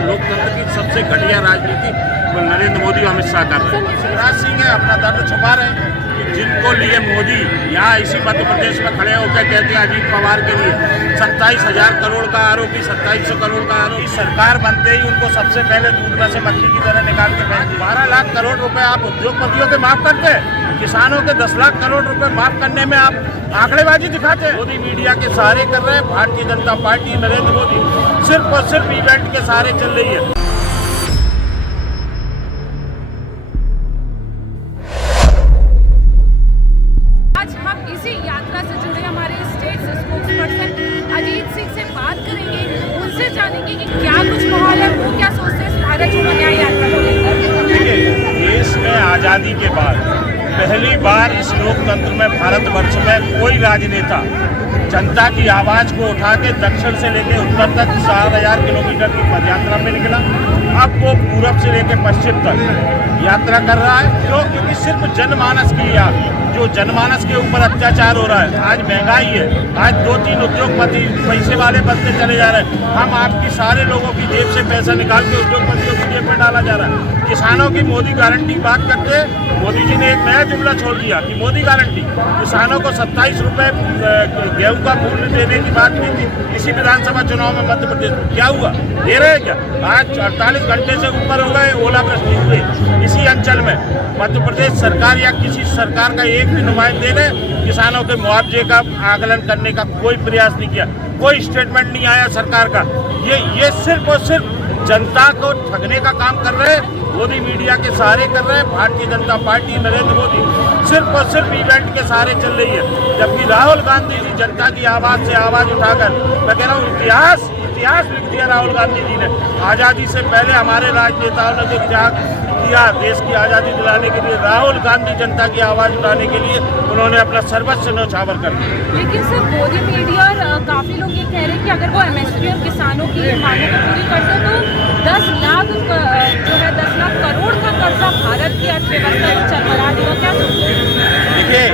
इस लोकतंत्र की सबसे घटिया राजनीति नरेंद्र मोदी और अमित शाह कर रहे हैं। शिवराज सिंह है अपना दर्द छुपा रहे हैं कि जिनको लिए मोदी यहाँ इसी मध्य प्रदेश में खड़े होकर कहते हैं अजीत पवार के लिए 27,000 करोड़ का आरोपी 2700 करोड़ का आरोपी सरकार बनते ही उनको सबसे पहले दूध में से मक्खी की तरह निकाल के फेंक 12 लाख करोड़ रुपए आप उद्योगपतियों के माफ करते हैं, किसानों के 10 लाख करोड़ रुपए माफ करने में आप आंकड़ेबाजी दिखाते हैं। मोदी मीडिया के सहारे कर रहे हैं, भारतीय जनता पार्टी नरेंद्र मोदी सिर्फ और सिर्फ इवेंट के सहारे चल रही है। आज हम इसी यात्रा से जुड़े हमारे स्टेट स्पोक्सपर्सन अजीत सिंह से बात करेंगे, उनसे जानेंगे कि क्या कुछ माहौल है, वो क्या सोचते हैं भारत जोड़ो न्याय यात्रा को लेकर। देखिए, देश में आज़ादी के बाद पहली बार इस लोकतंत्र में भारतवर्ष में कोई राजनेता जनता की आवाज़ को उठा के दक्षिण से लेकर उत्तर तक 4,000 किलोमीटर की पदयात्रा में निकला। अब वो पूरब से लेकर पश्चिम तक यात्रा कर रहा है। क्यों? क्योंकि सिर्फ जनमानस की याद, जो जनमानस के ऊपर अत्याचार हो रहा है, आज महंगाई है, आज 2-3 उद्योगपति पैसे वाले बनते चले जा रहे हैं। हम आपकी सारे लोगों की जेब से पैसा निकाल के उद्योगपतियों की जेब में डाला जा रहा है। किसानों की मोदी गारंटी बात करते, मोदी जी ने एक नया जुमला छोड़ दिया कि मोदी गारंटी। किसानों को 27 रुपये गेहूं का मूल्य देने की बात की थी इसी विधानसभा चुनाव में मध्य प्रदेश में। क्या हुआ? दे रहे क्या? आज 48 घंटे से ऊपर हो गए ओलावृष्टि हुए इसी अंचल में। मध्य प्रदेश सरकार या किसी सरकार का एक भी नुमाइंदे ने किसानों के मुआवजे का आकलन करने का कोई प्रयास नहीं किया, कोई स्टेटमेंट नहीं आया सरकार का। ये सिर्फ और सिर्फ जनता को ठगने का काम कर रहे हैं, मोदी मीडिया के सहारे कर रहे हैं। भारतीय जनता पार्टी नरेंद्र मोदी सिर्फ और सिर्फ इवेंट के सहारे चल रही है, जबकि राहुल गांधी जी जनता की आवाज़ से आवाज़ उठाकर, मैं कह रहा हूँ इतिहास लिख दिया राहुल गांधी जी ने। आज़ादी से पहले हमारे राजनेताओं ने जो त्याग किया देश की आज़ादी दिलाने के लिए, राहुल गांधी जनता की आवाज़ उठाने के लिए उन्होंने अपना सर्वस्व न्यौछावर कर दिया। लेकिन सर मोदी मीडिया और काफ़ी लोग ये कह रहे हैं कि अगर वो MSP और किसानों की मांगों को पूरी करते तो 10 लाख करोड़ का कर्जा भारत की अर्थव्यवस्था को चरमरा देगा। क्या सोचते हैं? देखिए,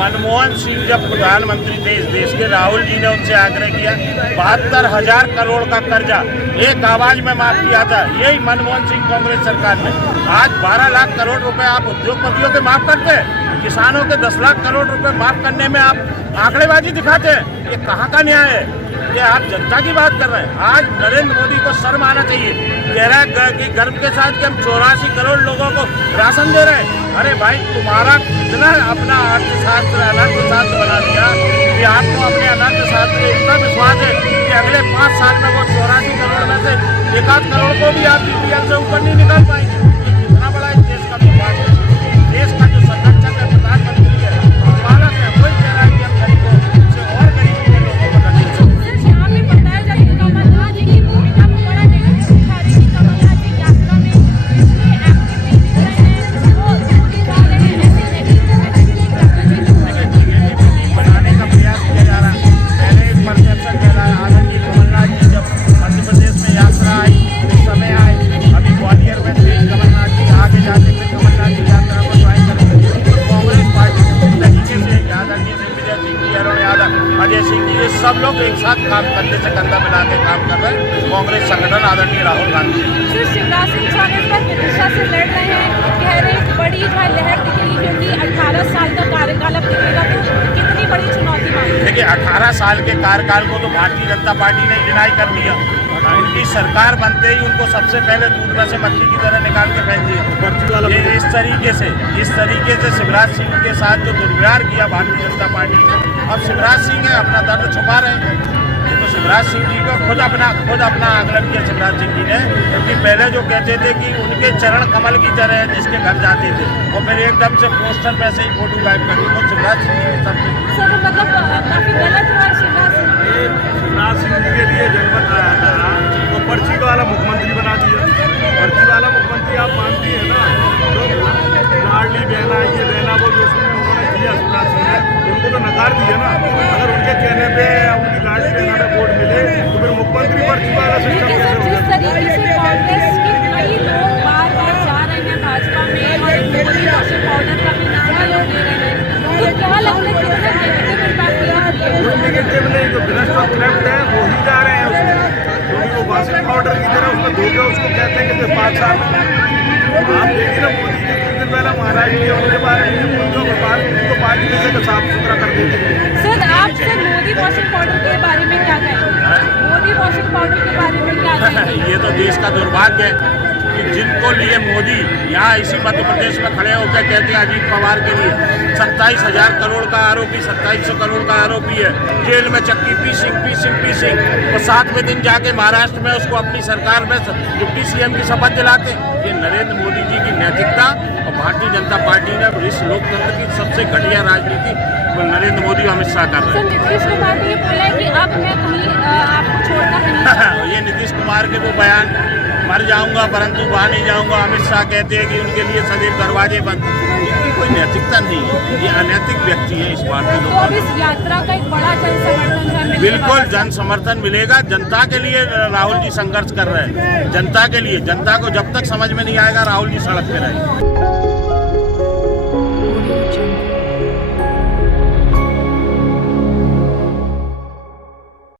मनमोहन सिंह जब प्रधानमंत्री थे इस देश के, राहुल जी ने उनसे आग्रह किया 72,000 करोड़ का कर्जा एक आवाज में माफ किया था। यही मनमोहन सिंह कांग्रेस सरकार ने। आज 12 लाख करोड़ रुपए आप उद्योगपतियों के माफ करते हैं, किसानों के 10 लाख करोड़ रुपए माफ करने में आप आंकड़ेबाजी दिखाते हैं। ये कहाँ का न्याय है? ये आप जनता की बात कर रहे हैं। आज नरेंद्र मोदी को शर्म आना चाहिए। कह रहा है कि गर्व के साथ कि हम 84 करोड़ लोगों को राशन दे रहे हैं। अरे भाई, तुम्हारा कितना अपना अर्थशास्त्र अनर्थशास्त्र बना दिया कि आपको अपने अनर्थशास्त्र में इतना विश्वास है कि अगले 5 साल में वो 84 करोड़ में से 1 करोड़ को भी आप BPL से ऊपर नहीं निकाल पाएंगे। ये कितना बड़ा इस देश का विश्वास है। देश का जो संरक्षक है, प्रधानमंत्री है, पालक है, वही कह रहा है कि हम गरीबों से और गरीबी के लोगों को बदलने सब लोग एक साथ काम करने से कंधा मिला के काम कर रहे हैं। कांग्रेस संगठन आदरणीय राहुल गांधी सर शिवराज सिंह चौहान विदिशा से लड़ रहे हैं, कह रहे हैं बड़ी जो लहर दिखेगी क्योंकि 18 साल का कार्यकाल अब दिखेगा, तो कितनी बड़ी चुनौती मानी? देखिए, 18 साल के कार्यकाल को तो भारतीय जनता पार्टी ने डिनाई कर दिया। उनकी सरकार बनते ही उनको सबसे पहले दूध में से मक्खी की तरह निकाल के फेंक दिया। इस तरीके से शिवराज सिंह के साथ जो दुर्व्यवहार किया भारतीय जनता पार्टी ने, अब शिवराज सिंह है अपना दर्द छुपा रहे हैं। तो शिवराज सिंह जी को खुद अपना आकलन किया शिवराज सिंह जी ने, क्योंकि पहले जो कहते थे कि उनके चरण कमल की तरह है जिसके घर जाते थे, और फिर एकदम से पोस्टर में से ही फोटो गायब कर दी। वो शिवराज सिंह जी के सब सर मतलब काफी गलत हुआ शिवराज सिंह जी के लिए जनमत आया था, वो पर्ची वाला मुख्यमंत्री बना दिया। पर्ची वाला मुख्यमंत्री आप मानती है ना, तो लाडली बहना ये बहना वो जो उन्होंने किया शिवराज सिंह ने, उनको तो नकार दिया ना। अगर उनके कहने पे उनकी लाडली बहना में वोट मिले तो फिर मुख्यमंत्री पर्ची वाला सिस्टम कैसे हो? जिस तरीके से कांग्रेस के कई लोग बार जा रहे हैं भाजपा में और मोदी वॉशिंग पाउडर का भी नारा ले रहे हैं, तो क्या लगता है कितना नेगेटिव इम्पैक्ट? नेगेटिव नहीं, जो भ्रष्ट और करप्ट है वो ही जा रहे हैं उसमें, क्योंकि वो वाशिंग वगैरह उसमें धो के उसको कहते हैं कि 5 साल आप देखिए ना मोदी जी कुछ दिन पहले महाराज जी उनके बारे में उनको पार्टी में से साफ सुथरा कर देते। सर आपसे मोदी वॉशिंग पाउडर के बारे में क्या कहेंगे? मोदी वॉशिंग पाउडर के बारे में क्या कहेंगे? ये तो देश का दुर्भाग्य है कि जिनको लिए मोदी यहाँ इसी मध्य प्रदेश में खड़े होकर कहते हैं अजीत पवार के लिए 27,000 करोड़ का आरोपी 2700 करोड़ का आरोपी है, जेल में चक्की पीसिंग और 7वें दिन जाके महाराष्ट्र में उसको अपनी सरकार में डिप्टी सीएम की शपथ दिलाते। ये नरेंद्र मोदी जी की नैतिकता और भारतीय जनता पार्टी ने इस लोकतंत्र की सबसे घटिया राजनीति वो नरेंद्र मोदी और अमित शाह कर रहे सर नीतीश कुमार ने ये बोला है कि अब मैं कहीं आपको छोड़ना नहीं हैं। ये नीतीश कुमार के वो बयान मर जाऊंगा परंतु वहाँ नहीं जाऊंगा। अमित शाह कहते हैं कि उनके लिए सदैव दरवाजे बंद। इनकी कोई नैतिकता नहीं है, ये अनैतिक व्यक्ति है इस बात के तो अब इस यात्रा का एक बड़ा जन समर्थन बिल्कुल जन समर्थन मिलेगा। जनता के लिए राहुल जी संघर्ष कर रहे हैं, जनता के लिए। जनता को जब तक समझ में नहीं आएगा राहुल जी सड़क पे रहेंगे।